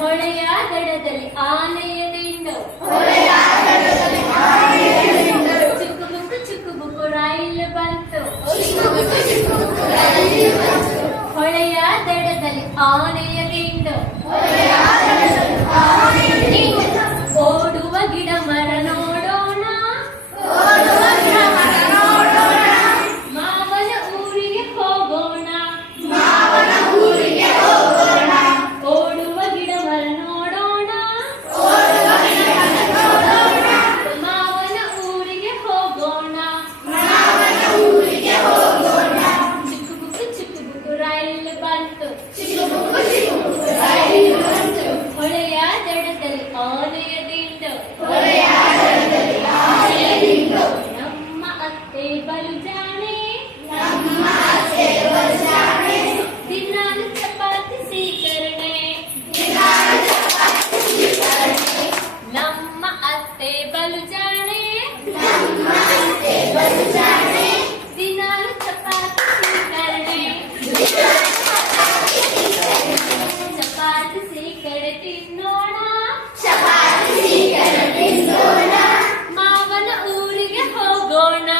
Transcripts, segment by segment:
ಹೊಳೆಯ ದಡದಲ್ಲಿ ಆನೆಯ ದಿಂಡು ಚಿಕ್ಕ ಬುಕ್ಕು ರೈಲು ಬಂತು ಹೊಳೆಯ ದಡದಲ್ಲಿ ಆನೆಯ ದಿಂಡು ಓಡುವ ಗಿಡ ಮರ ನೋಡೋಣ ಮಾವನ ಊರಿಗೆ ಹೋಗೋಣ ಓಡುವ ಗಿಡ ಮರ ನೋಡೋಣ ಮಾವನ ಊರಿಗೆ ಹೋಗೋಣ ಚಿಕ್ಕ ಬುಕ್ಕು ರೈಲು ಬಂತು ಹೊಳೆಯ ದಡದಲ್ಲಿ ಆನೆಯ ದಿಂಡು ನಮ್ಮ ಅತ್ತೆ ಬಲು ಜಾಣೆ ದಿನಾಲು ಚಪಾತಿ ಸೀಕರಣೆ ನಮ್ಮ ಅತ್ತೆ ಬಲು ಜಾಣೆ ದಿನಾಲು ಚಪಾತಿ ಸೀಕರಣೆ ಚಪಾತಿ ಸೀಕರಣೆ ತಿನ್ನೋಣ ಮಾವನ ಊರಿಗೆ ಹೋಗೋಣ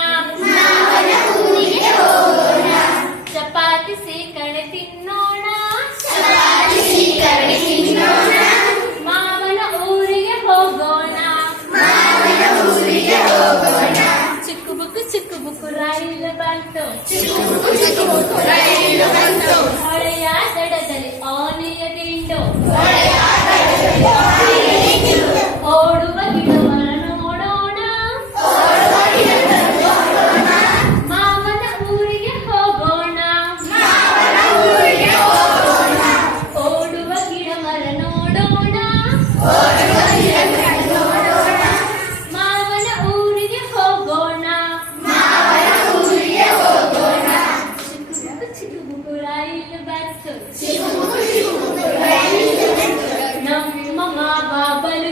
ಚಪಾತಿ ಸೀಕರಣೆ ತಿನ್ನೋಣ ಮಾವನ ಊರಿಗೆ ಹೋಗೋಣ ಚಿಕ್ಕ ಬುಕ್ಕು ರೈಲು ಬಂತು ಹೊಳೆಯ ದಡದಲ್ಲಿ ಆನೆಯ ದಿಂಡು ಓಡುವ ಗಿಡ ಮರ ನೋಡೋಣ ಮಾವನ ಊರಿಗೆ ಹೋಗೋಣ ಓಡುವ ಗಿಡ ಮರ ನೋಡೋಣ ಮಾವನ ಊರಿಗೆ ಹೋಗೋಣ ಚಿಕ್ಕ ಬುಕ್ಕು ರೈಲು ಬಂತು ನಮ್ಮ ಮಾವ ಬಲು